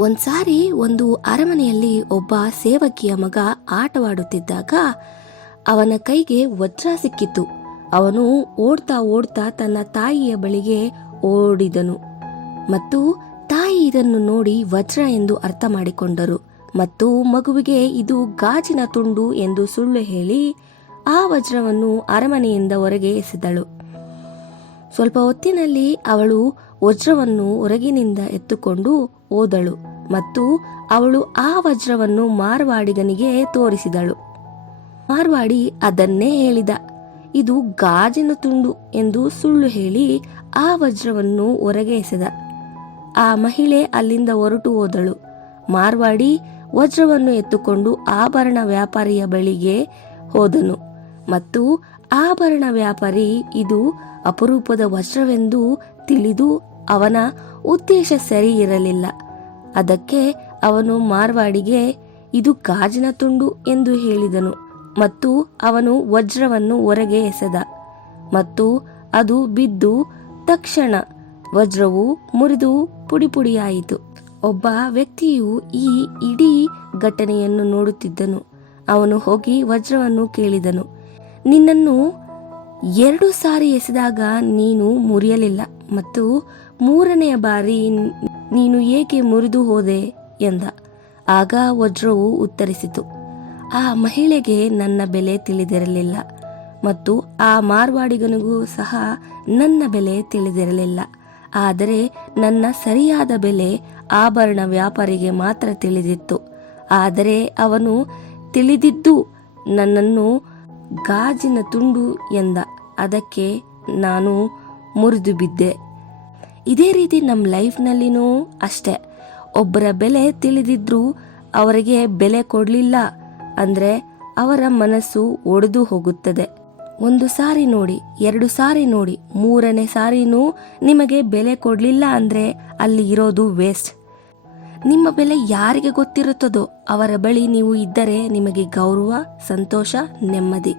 ಒಂದ್ಸಾರಿ ಒಂದು ಅರಮನೆಯಲ್ಲಿ ಒಬ್ಬ ಸೇವಕಿಯ ಮಗ ಆಟವಾಡುತ್ತಿದ್ದಾಗ ಅವನ ಕೈಗೆ ವಜ್ರ ಸಿಕ್ಕಿತು. ಅವನು ಓಡ್ತಾ ಓಡ್ತಾ ತನ್ನ ತಾಯಿಯ ಬಳಿಗೆ ಓಡಿದನು ಮತ್ತು ತಾಯಿ ಇದನ್ನು ನೋಡಿ ವಜ್ರ ಎಂದು ಅರ್ಥ ಮಾಡಿಕೊಂಡರು ಮತ್ತು ಮಗುವಿಗೆ ಇದು ಗಾಜಿನ ತುಂಡು ಎಂದು ಸುಳ್ಳು ಹೇಳಿ ಆ ವಜ್ರವನ್ನು ಅರಮನೆಯಿಂದ ಹೊರಗೆ ಎಸೆದಳು. ಸ್ವಲ್ಪ ಹೊತ್ತಿನಲ್ಲಿ ಅವಳು ವಜ್ರವನ್ನು ಹೊರಗಿನಿಂದ ಎತ್ತುಕೊಂಡು ಹೋದಳು ಮತ್ತು ಅವಳು ಆ ವಜ್ರವನ್ನು ಮಾರ್ವಾಡಿಗನಿಗೆ ತೋರಿಸಿದಳು. ಮಾರ್ವಾಡಿ ಅದನ್ನೇ ಹೇಳಿದ. ಇದು ಗಾಜಿನ ತುಂಡು ಎಂದು ಸುಳ್ಳು ಹೇಳಿ ಆ ವಜ್ರವನ್ನು ಹೊರಗೆ ಎಸೆದ. ಆ ಮಹಿಳೆ ಅಲ್ಲಿಂದ ಹೊರಟು ಹೋದಳು. ಮಾರ್ವಾಡಿ ವಜ್ರವನ್ನು ಎತ್ತುಕೊಂಡು ಆಭರಣ ವ್ಯಾಪಾರಿಯ ಬಳಿಗೆ ಹೋದನು ಮತ್ತು ಆಭರಣ ವ್ಯಾಪಾರಿ ಇದು ಅಪರೂಪದ ವಜ್ರವೆಂದು ತಿಳಿದು ಅವನ ಉದ್ದೇಶ ಸರಿ ಇರಲಿಲ್ಲ. ಅದಕ್ಕೆ ಅವನು ಮಾರ್ವಾಡಿಗೆ ಇದು ಗಾಜಿನ ತುಂಡು ಎಂದು ಹೇಳಿದನು ಮತ್ತು ಅವನು ವಜ್ರವನ್ನು ಹೊರಗೆ ಎಸೆದ ಮತ್ತು ಅದು ಬಿದ್ದು ತಕ್ಷಣ ವಜ್ರವು ಮುರಿದು ಪುಡಿಪುಡಿಯಾಯಿತು. ಒಬ್ಬ ವ್ಯಕ್ತಿಯು ಈ ಇಡೀ ಘಟನೆಯನ್ನು ನೋಡುತ್ತಿದ್ದನು. ಅವನು ಹೋಗಿ ವಜ್ರವನ್ನು ಕೇಳಿದನು, ನಿನ್ನನ್ನು 2 ಸಾರಿ ಎಸೆದಾಗ ನೀನು ಮುರಿಯಲಿಲ್ಲ ಮತ್ತು 3ನೆಯ ಬಾರಿ ನೀನು ಏಕೆ ಮುರಿದು ಹೋದೆ ಎಂದ. ಆಗ ವಜ್ರವು ಉತ್ತರಿಸಿತು, ಆ ಮಹಿಳೆಗೆ ನನ್ನ ಬೆಲೆ ತಿಳಿದಿರಲಿಲ್ಲ ಮತ್ತು ಆ ಮಾರ್ವಾಡಿಗನಿಗೂ ಸಹ ನನ್ನ ಬೆಲೆ ತಿಳಿದಿರಲಿಲ್ಲ. ಆದರೆ ನನ್ನ ಸರಿಯಾದ ಬೆಲೆ ಆಭರಣ ವ್ಯಾಪಾರಿಗೆ ಮಾತ್ರ ತಿಳಿದಿತ್ತು. ಆದರೆ ಅವನು ತಿಳಿದಿದ್ದು ನನ್ನನ್ನು ಗಾಜಿನ ತುಂಡು ಎಂದ. ಅದಕ್ಕೆ ನಾನು ಮುರಿದು ಬಿದ್ದೆ. ಇದೇ ರೀತಿ ನಮ್ಮ ಲೈಫ್ನಲ್ಲಿನೂ ಅಷ್ಟೇ. ಒಬ್ಬರ ಬೆಲೆ ತಿಳಿದಿದ್ರೂ ಅವರಿಗೆ ಬೆಲೆ ಕೊಡಲಿಲ್ಲ ಅಂದರೆ ಅವರ ಮನಸ್ಸು ಒಡೆದು ಹೋಗುತ್ತದೆ. 1 ಸಾರಿ ನೋಡಿ, 2 ಸಾರಿ ನೋಡಿ, 3ನೇ ಸಾರಿನೂ ನಿಮಗೆ ಬೆಲೆ ಕೊಡಲಿಲ್ಲ ಅಂದರೆ ಅಲ್ಲಿ ಇರೋದು ವೇಸ್ಟ್. ನಿಮ್ಮ ಬೆಲೆ ಯಾರಿಗೆ ಗೊತ್ತಿರುತ್ತದೋ ಅವರ ಬಳಿ ನೀವು ಇದ್ದರೆ ನಿಮಗೆ ಗೌರವ, ಸಂತೋಷ, ನೆಮ್ಮದಿ.